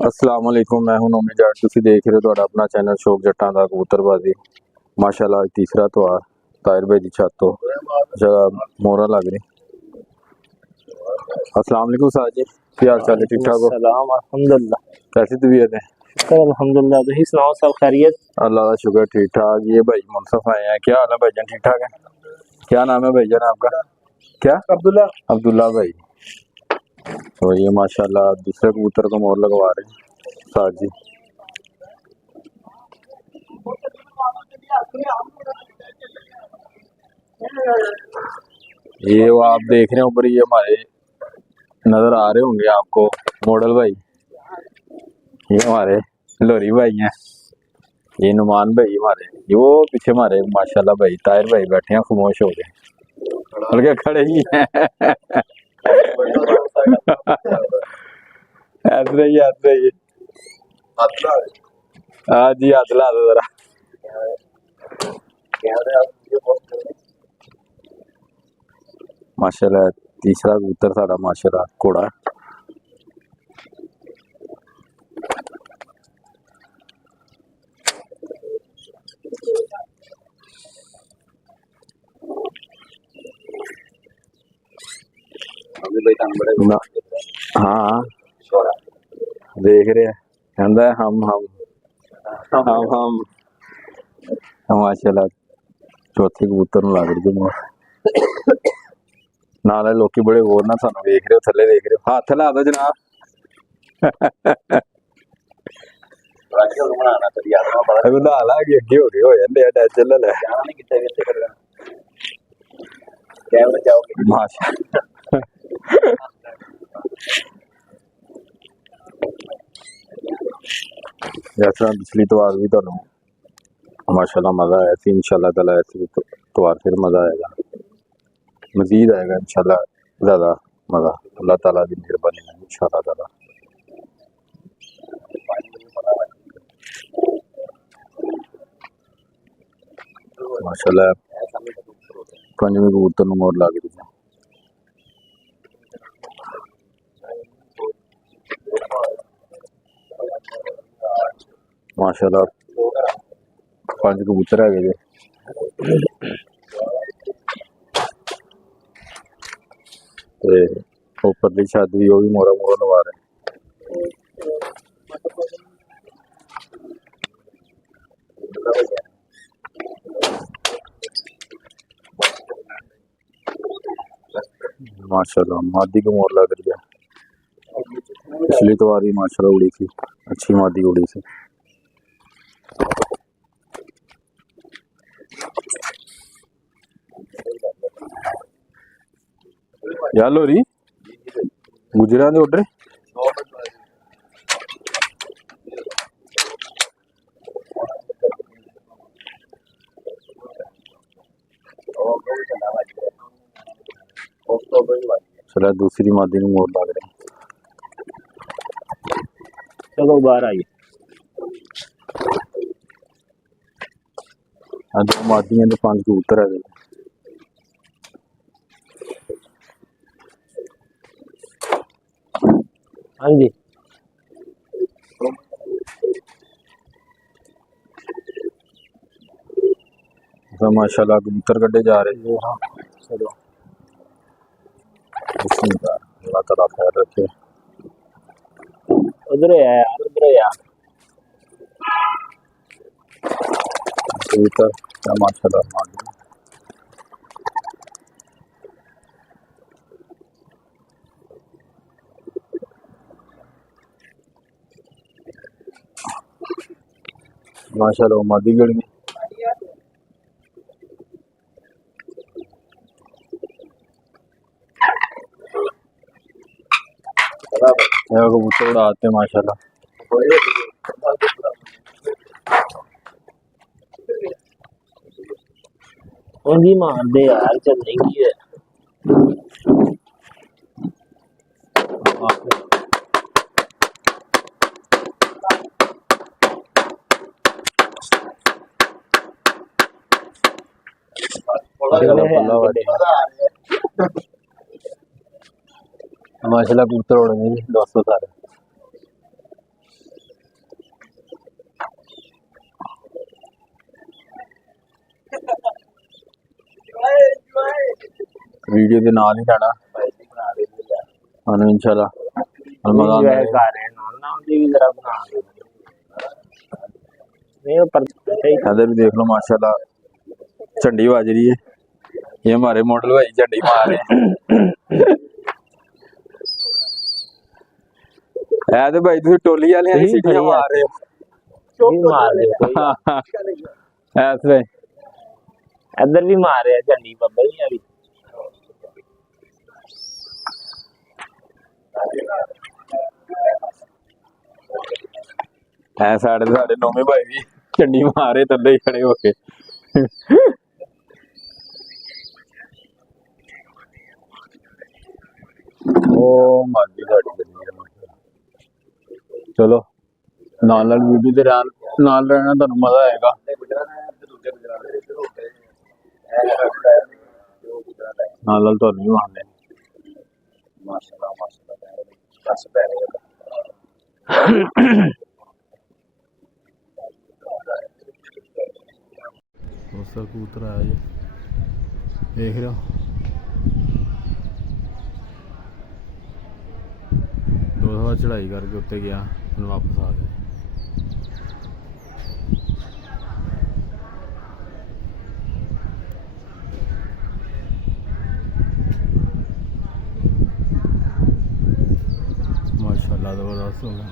अस्सलाम वालेकुम, मैं हूं नोमी जाट। तुसी देख रहे हो ਤੁਹਾਡਾ अपना चैनल शौक जट्टां दा कबूतरबाजी। माशाल्लाह आज तीसरा त्योहार ताहिर भाई दी छत तो जगह मोहरा लग रही। अस्सलाम वालेकुम साहब जी, क्या हाल चाल है? ठीक ठाक हो? सलाम अल्हम्दुलिल्लाह। कैसी तबीयत है? शुक्र अल्हम्दुलिल्लाह। तुम सुनाओ, सब खैरियत? अल्लाह का शुक्र, ठीक ठाक। ये भाई मुनसफ आए हैं। क्या हाल है भाईजान? ठीक ठाक है? क्या नाम है भाईजान आपका? क्या? अब्दुल्ला। अब्दुल्ला भाई। तो ये माशाल्लाह दूसरे कबूतर को मोहर लगवा रहे हैं साहब जी। ये वो आप देख रहे हो ऊपर, ये हमारे नजर आ रहे होंगे आपको मॉडल भाई। ये हमारे लोरी भाई हैं, ये नुमान भाई हमारे, ये वो पीछे हमारे माशाल्लाह भाई ताहिर भाई बैठे हैं खामोश हो गए, बल्कि खड़े ही हैं। ऐसे ही ऐसे ही। हाँ जी, हाथ ला दो जरा। माशाल्लाह तीसरा कबूतर साड़ा माशाल्लाह घोड़ा है। हाँ देख रहे हैं, कहता है हम माशाल्लाह चौथे कबूतर ਨੂੰ ਲੱਗ ਰਹੀ ਮੋਰ। नाले लोकी बड़े होर ना सानू देख रहे हो, थल्ले देख रहे हो। हाथ ला दो जनाब। ला ला अगे हो गए हो जाते हैं, टेंशन ले जैसा पिछली त्योहार भी तो माशाल्लाह मजा आया थी। इंशाल्लाह ताला ऐसे त्योहार फिर मजा आएगा, मजीद आएगा इंशाल्लाह ज्यादा मजा। अल्लाह ताला की मेहरबानी है इंशाल्लाह ताला। माशाल्लाह पंजवीं कबूतर ਨੂੰ मोहर लग रही है। माशाल्लाह पांच कबूतर है जे ते ऊपरली छत भी वो भी मोहरा मोहरा लगा रहे हैं। माशाल्लाह मादी को मोहर लग रही है। पिछली तो बार माशाल्लाह उड़ी थी, अच्छी मादी उड़ी थी। यार लोरी गुजरा दे उड़ चला दूसरी मादी ਨੂੰ मोहर लग रही। चलो बाहर आइए। दो मादियां ते पांच कबूतर है। हाँ जी तो माशाल्लाह कबूतर कड्डे जा रहे हैं। चलो अल्लाह ताला खैर रखे। उधर है यार, उधर है यार। कबूतर माशाल्लाह मादी माशाल्लाह मादी गड़ गई। कबूतर उड़ाते हैं माशाल्लाह। उंदी मार दे यार, चल नहीं है। माशाल्लाह कबूतर उड़ गए दोस्तों सारे। ਵੀਡੀਓ ਦੇ ਨਾਲ ਹੀ ਰਹਿਣਾ ਭਾਈ ਜੀ ਬਣਾ ਦੇ ਯਾਰ ਸਾਨੂੰ ਇਨਸ਼ਾਅੱਲਾ ਮੈਂ ਰਮਜ਼ਾਨ ਕਰ ਰਹੇ ਨਾਲ ਨਾਲ ਦੀ ਵੀ ਜਰਾ ਬਣਾ ਦੇ नहीं पर सही इधर भी देख लो माशाल्लाह झंडी बाज रही है ये हमारे मॉडल भाई झंडी मार रहे हैं ऐ तो भाई तुम टोली वाले हैं सीटियां मार रहे हो नहीं मार रहे ऐसे इधर भी मार रहे झंडी बाबा जी अभी ऐ साढ़े साढ़े नौवे भाई भी झंडी मार रहे थल्ले ही खड़े होके ओ मागी साड़ी बनी है चलो नाल नाल वीडियो ते नाल रहना तुहानू मजा आएगा नाल नाल तुहानू भी मारने माशाल्लाह माशाल्लाह बस पैरे दोस्तों कबूतर आया जी देख रहे हो दो दफा चढ़ाई करके उत्ते गया फिर वापस आ गया माशाल्लाह जबरदस्त हो गया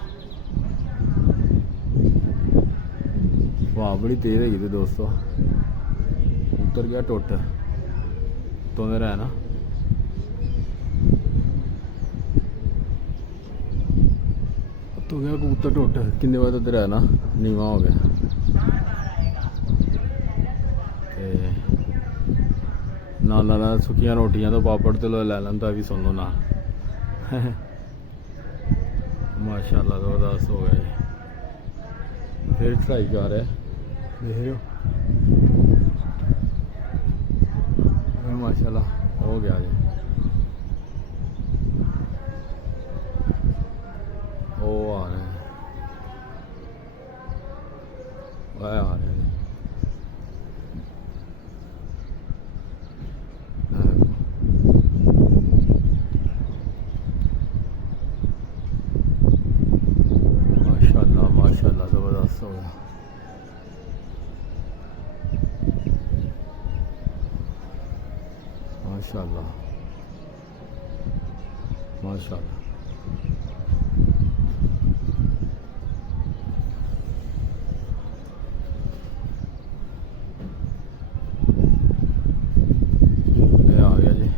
वाह बड़ी तेज है थी दोस्तों उतर गया टुट तो मेरा है ना तो गया कबूतर टुट किन्ने बजे उधर है ना नीवा हो गया नाल सुखिया रोटियां तो पापड़ तो लै लैंदा भी सुन लो ना माशाल्लाह जबरदस्त हो गया जी फिर चढ़ाई कर रहा है देख रहे हो माशाल्लाह हो गया जी वो आ रहे हैं वह आ रहे हैं माशाल्लाह माशाल्लाह जबरदस्त हो गया माशाल्लाह माशाल्लाह ये आ गया जी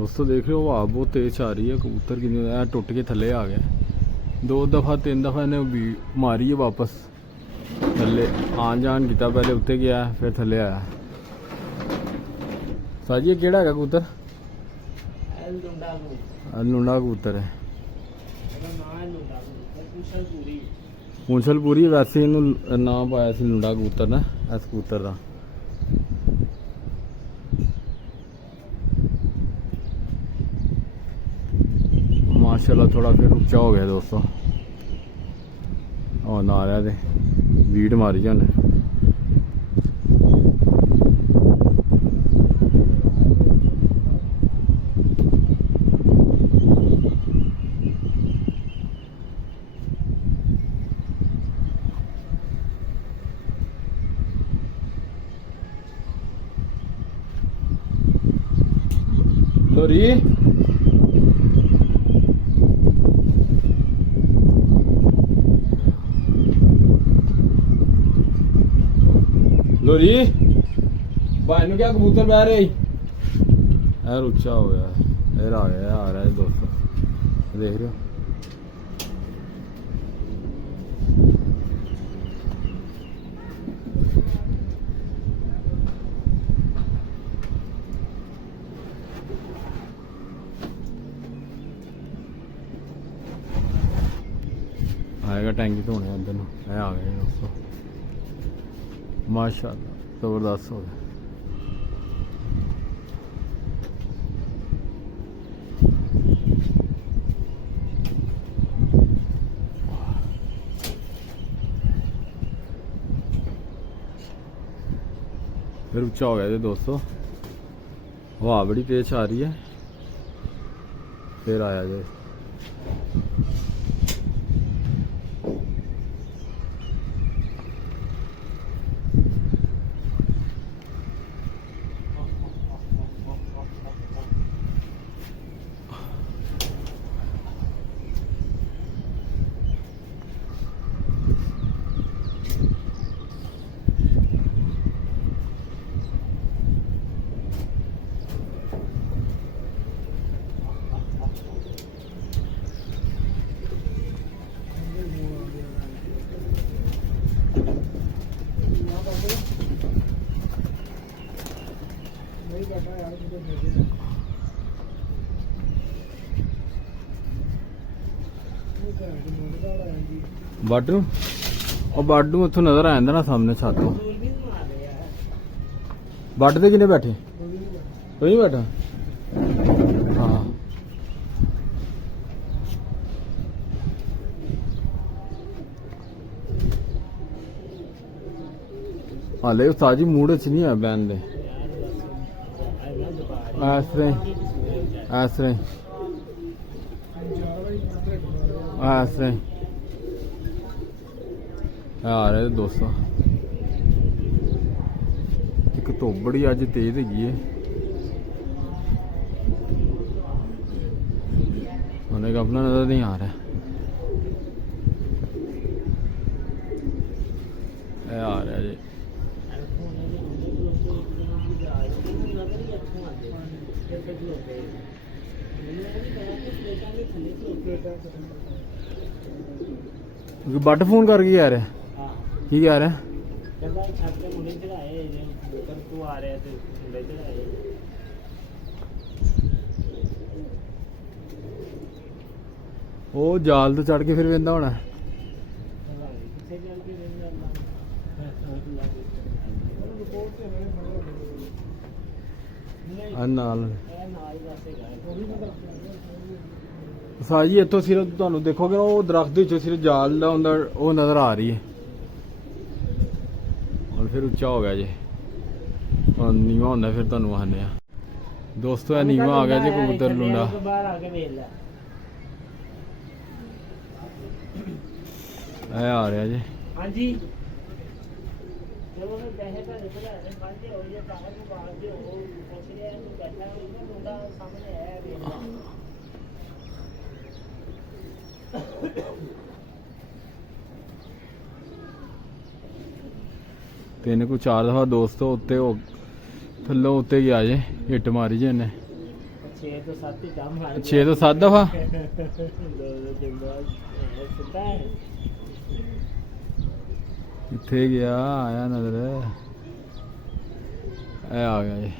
दोस्तों देख रहे हो हवा बहुत तेज आ रही है कबूतर की टुट के थले आ गया दो दफ़ा तीन दफ़ा ने मारी है वापस थले आन जान किया पहले उत्ते गया फिर थले आया साजी केड़ा है कबूतर लुंडा कबूतर है पूंछलपुरी वैसे इनू नाम पाया सी लुंडा कबूतर ना इस कबूतर का माशाल्लाह थोड़ा फिर उच्चा हो गया दोस्तों और ना रहा थे वीड मारी जाने लोरी लोरी भाई क्या कबूतर बह रहे यार उच्चा हो गया फिर आ रहा है दोस्तों देख रहे हो ਟੈਂਕੀ ਧੋਣੇ ਅੰਦਰ ਨੂੰ ਇਹ ਆ ਗਏ ਦੋਸਤੋ ਮਾਸ਼ਾਅੱਲਾ ਜ਼ਬਰਦਸਤ ਹੋ ਗਿਆ फिर ऊंचा हो गया जी दोस्तों हवा बड़ी तेज आ रही है फिर आया जी बाडू और बाडू इतों नजर आ जाता ना सामने छत तो बड ते किने बैठे कोई नहीं बैठा हाँ हाले उस्ताद जी मूड च नहीं है बैन दे इस तरह आ रहे दोस्तों एक धुप बड़ी अज तेज हैगी है उन्हें अपना नजर नहीं आ रहा आ रहा जी बट फोन करके आ रहा की कह रहा वो जाल तो चढ़ के फिर वेंदा होना नाल साजी इतों सिर्फ तुहानू देखोगे ना वो दरख्त विचों सिर्फ जाल दा हुंदा वो नज़र आ रही है और फिर उच्चा हो गया जी और नीवा होंदा फिर तुहानू आने दोस्तों ये नीवा आ गया जी कबूतर लुंडा आ रहा जी हाँ जी तीन को चार दफा दोस्तों उत्ते थल्लों उत्ते गया जे हिट मारी जे इन्हें 6 तो 7 दफा किथे गया आया नजर आ गया जी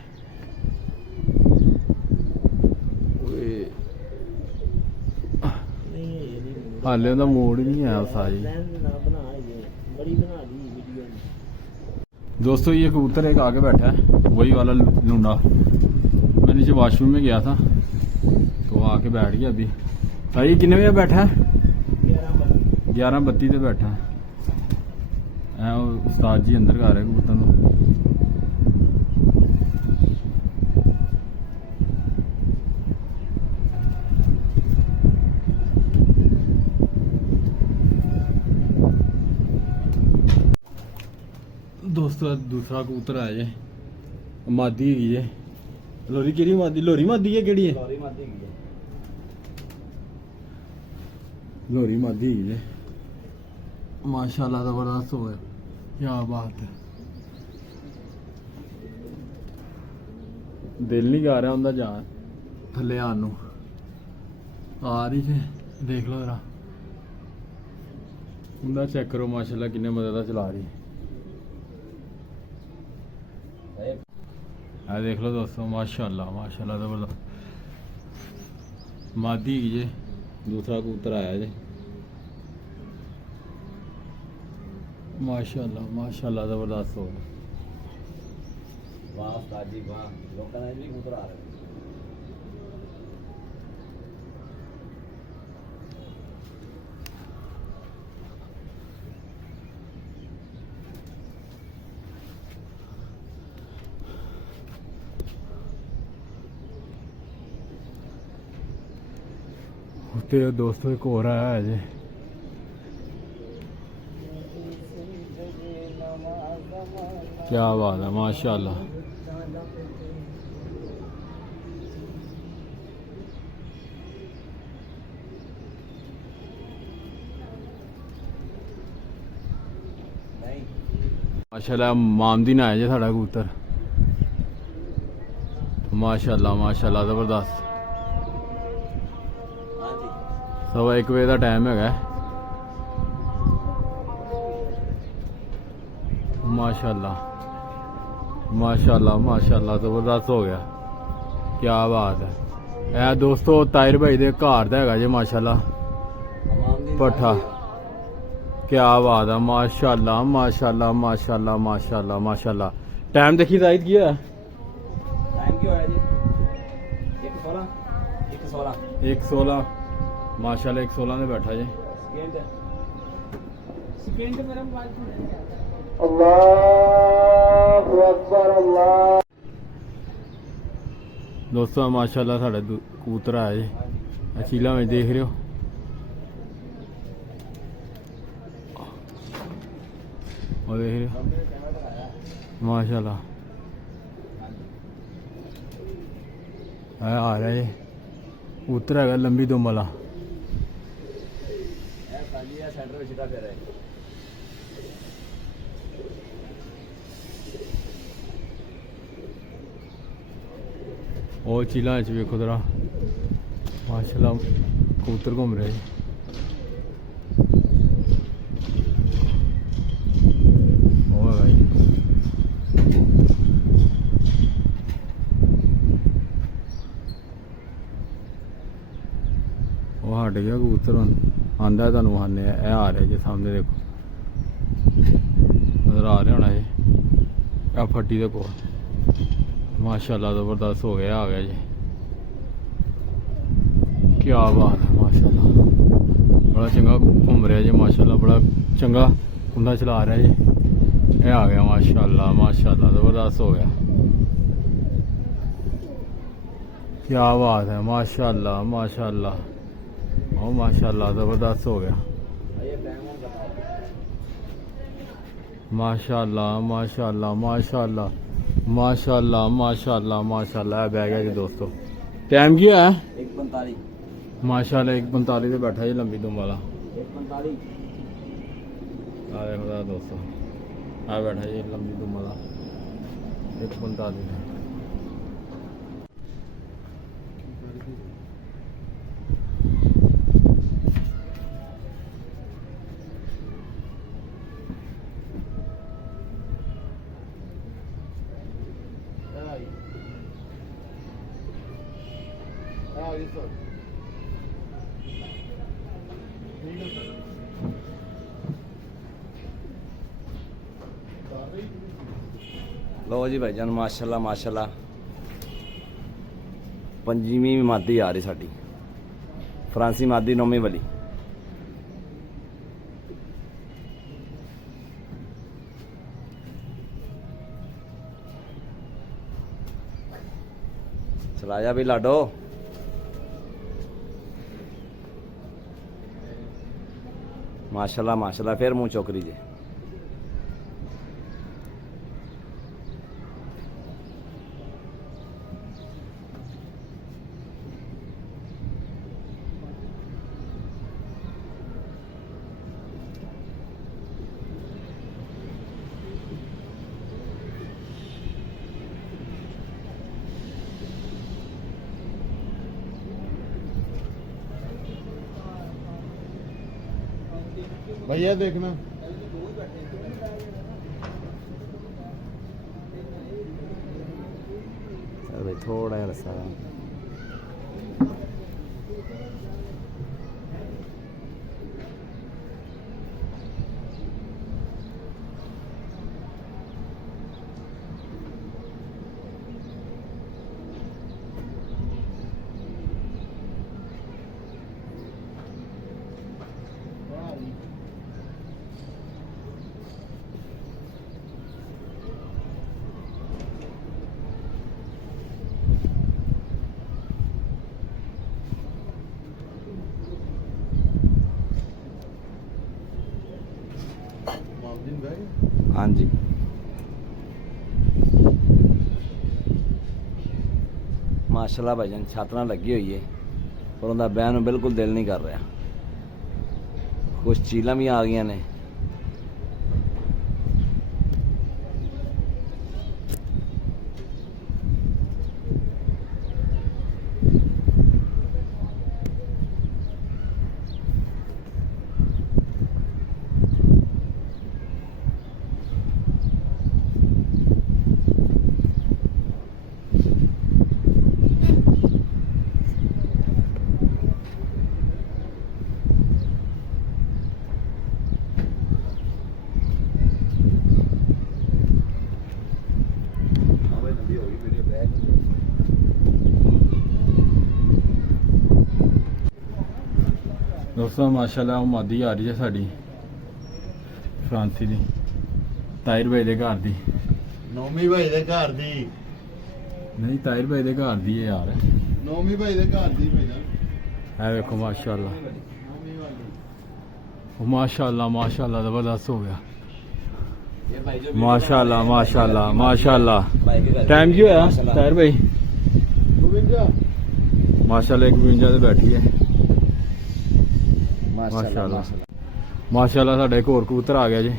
हाले उहदा मूड नहीं है साजी दोस्तों ये कबूतर एक आगे बैठा है वही वाला लूंडा मैं नीचे वॉशरूम में गया था तो आके बैठ गया अभी भाई कितने बजे बैठा है 11:32 पे बैठा है उस्ताद जी अंदर कर रहे कबूतर को दोस्तों दूसरा कबूतर आया जे मादी है जे लोरी केड़ी मादी लोरी मादी है केड़ी है लोरी मादी है जे माशाल्लाह जबरदस्त हो गया क्या बात है दिल नहीं कर रहा उनका जान थले आन आ रही है देख लो जरा उनका चेक करो माशाल्लाह किन्ने मजे का चला रही है देख लो दोस्तों माशाल्लाह माशाल्लाह जबरदस्त मादी की जे दूसरा कबूतर आया जे माशाल्लाह ज़बरदस्त हो गया। वाह उस्ताद जी वाह, लोगों ने भी कबूतर आ रहे हैं। ਤੇ ਦੋਸਤੋ ਇੱਕ ਹੋਰ ਆਇਆ ਹੈ ਜੀ। क्या बात है माशाल्लाह। माशाल्लाह मामदीन आया जी साड़ा कबूतर। माशाल्लाह ज़बरदस्त। हाँ जी 1:15 बजे का टाइम है। माशाल्लाह ज़बरदस्त हो गया। क्या बात है। ए दोस्तों ताहिर भाई दे घर दा हैगा जी माशाल्लाह पट्ठा। क्या बात है माशाल्लाह। टाइम देखिए जाहिद किया है टाइम क्या है जी 1:16 1:16 माशाल्लाह 1:16 में बैठा जी। सेकंड मेरा मोबाइल अल्लाहु अकबर अल्लाह। दोस्तों माशाल्लाह साढ़े कबूतर आया जी चीला में देख रहे हो। और देख रहे हो माशाल्लाह आ रहा है कबूतर है लंबी दुम वाला। सेंटर में सीधा फिर है। और चीला वेखो जरा माशाल्लाह कबूतर घूम रहे। और भाई वो हट गया कबूतर हम आंदा है तुहानू खाने आ रहा जी सामने देखो नजर आ रहा होना जी आ फट्टी दे कोल। माशाल्लाह ज़बरदस्त हो गया आ गया जी। क्या बात है माशाल्लाह बड़ा चंगा घूम रहा जी माशाल्लाह बड़ा चंगा कुंदा चला रहा जी। ये आ गया माशाल्लाह ज़बरदस्त हो गया। क्या बात है माशाल्लाह ज़बरदस्त हो गया। माशाल्लाह बह गया जी दोस्तों। टाइम क्या है 1:45 माशाल्लाह 1:45 पे बैठा जी लंबी दुम वाला। 1:45 आ देखो जरा दोस्तों आ बैठा जी लंबी दुम वाला 1:45। लो जी भाईजान माशाल्लाह पंजीवीं मादी आ रही साडी फ्रांसी मादी 9वीं वाली। चलाया भी लाडो माशाल्लाह फिर मुंह चौकरी जे। भैया देखना भाई थोड़ा है रस्सा ਹਾਂਜੀ ਮਾਸ਼ਾਅੱਲਾ ਭਾਈਜਾਨ ਛੱਤ ਨਾਲ ਲੱਗੀ ਹੋਈ ਏ ਪਰ ਉਹਦਾ ਬਹਿਣ ਨੂੰ ਬਿਲਕੁਲ ਦਿਲ ਨਹੀਂ ਕਰ ਰਿਹਾ ਕੁਝ ਚੀਲਾਂ ਵੀ ਆ ਗਈਆਂ ਨੇ ਦੋਸਤੋ ਮਾਸ਼ਾਅੱਲਾ ਉਹ ਮਾਦੀ ਆ ਰਹੀ ਹੈ ਸਾਡੀ ਫਰਾਂਸੀ ਦੀ ਤਾਹਿਰ ਭਾਈ ਦੇ ਘਰ ਦੀ ਨੌਮੀ ਭਾਈ ਦੇ ਘਰ ਦੀ ਨਹੀਂ ਤਾਹਿਰ ਭਾਈ ਦੇ ਘਰ ਦੀ ਹੈ ਯਾਰ ਨੌਮੀ ਭਾਈ ਦੇ ਘਰ ਦੀ ਭਾਈ ਇਹ ਵੇਖੋ ਮਾਸ਼ਾਅੱਲਾ ਨੌਮੀ ਵਾਲੀ ਉਹ ਮਾਸ਼ਾਅੱਲਾ ਮਾਸ਼ਾਅੱਲਾ ਜ਼ਬਰਦਸਤ ਹੋ ਗਿਆ ਇਹ ਭਾਈ ਜੋ ਮਾਸ਼ਾਅੱਲਾ ਮਾਸ਼ਾਅੱਲਾ ਮਾਸ਼ਾਅੱਲਾ ਭਾਈ के घर ਟਾਈਮ ਕੀ ਹੋਇਆ ਤਾਹਿਰ ਭਾਈ 52 ਮਾਸ਼ਾਅੱਲਾ 52 ਤੇ ਬੈਠੀ ਹੈ माशाल्लाह ਮਾਸ਼ਾਅੱਲਾ ਸਾਡਾ ਇੱਕ ਹੋਰ ਕਬੂਤਰ ਆ ਗਿਆ ਜੀ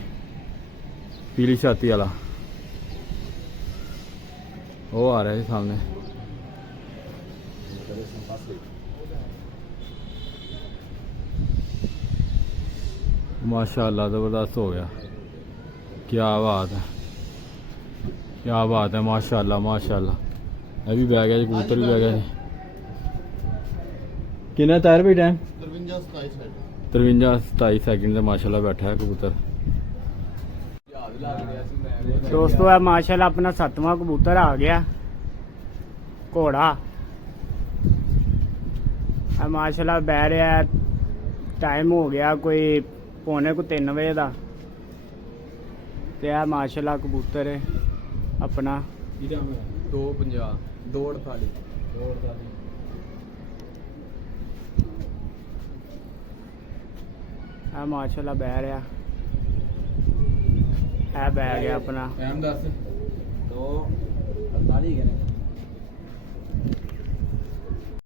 ਪੀਲੀ ਛਾਤੀ ਵਾਲਾ ਉਹ ਆ ਰਿਹਾ ਜੀ ਸਾਹਮਣੇ माशाल्लाह ज़बरदस्त हो गया क्या बात है माशाल्लाह माशाल्लाह ये भी बह गया जी कबूतर भी बह गया जी कितना तार भी टाइम 53-27 सेकंड से माशाल्लाह बैठा है कबूतर ਦੋਸਤੋ ਆ ਮਾਸ਼ਾਅੱਲਾ ਆਪਣਾ 7ਵਾਂ ਕਬੂਤਰ ਆ ਗਿਆ ਘੋੜਾ ਆ ਮਾਸ਼ਾਅੱਲਾ ਬਹਿ ਰਿਹਾ ਟਾਈਮ ਹੋ ਗਿਆ ਕੋਈ 2:45 ਵਜੇ ਦਾ ਤੇ ਆ ਮਾਸ਼ਾਅੱਲਾ ਕਬੂਤਰ ਹੈ ਆਪਣਾ 250 दौड़ थाली ਆ ਮਾਸ਼ਾਅੱਲਾ ਬਹਿ ਰਿਹਾ ਇਹ ਬਹਿ ਗਿਆ ਆਪਣਾ टाइम 10 तो 48 के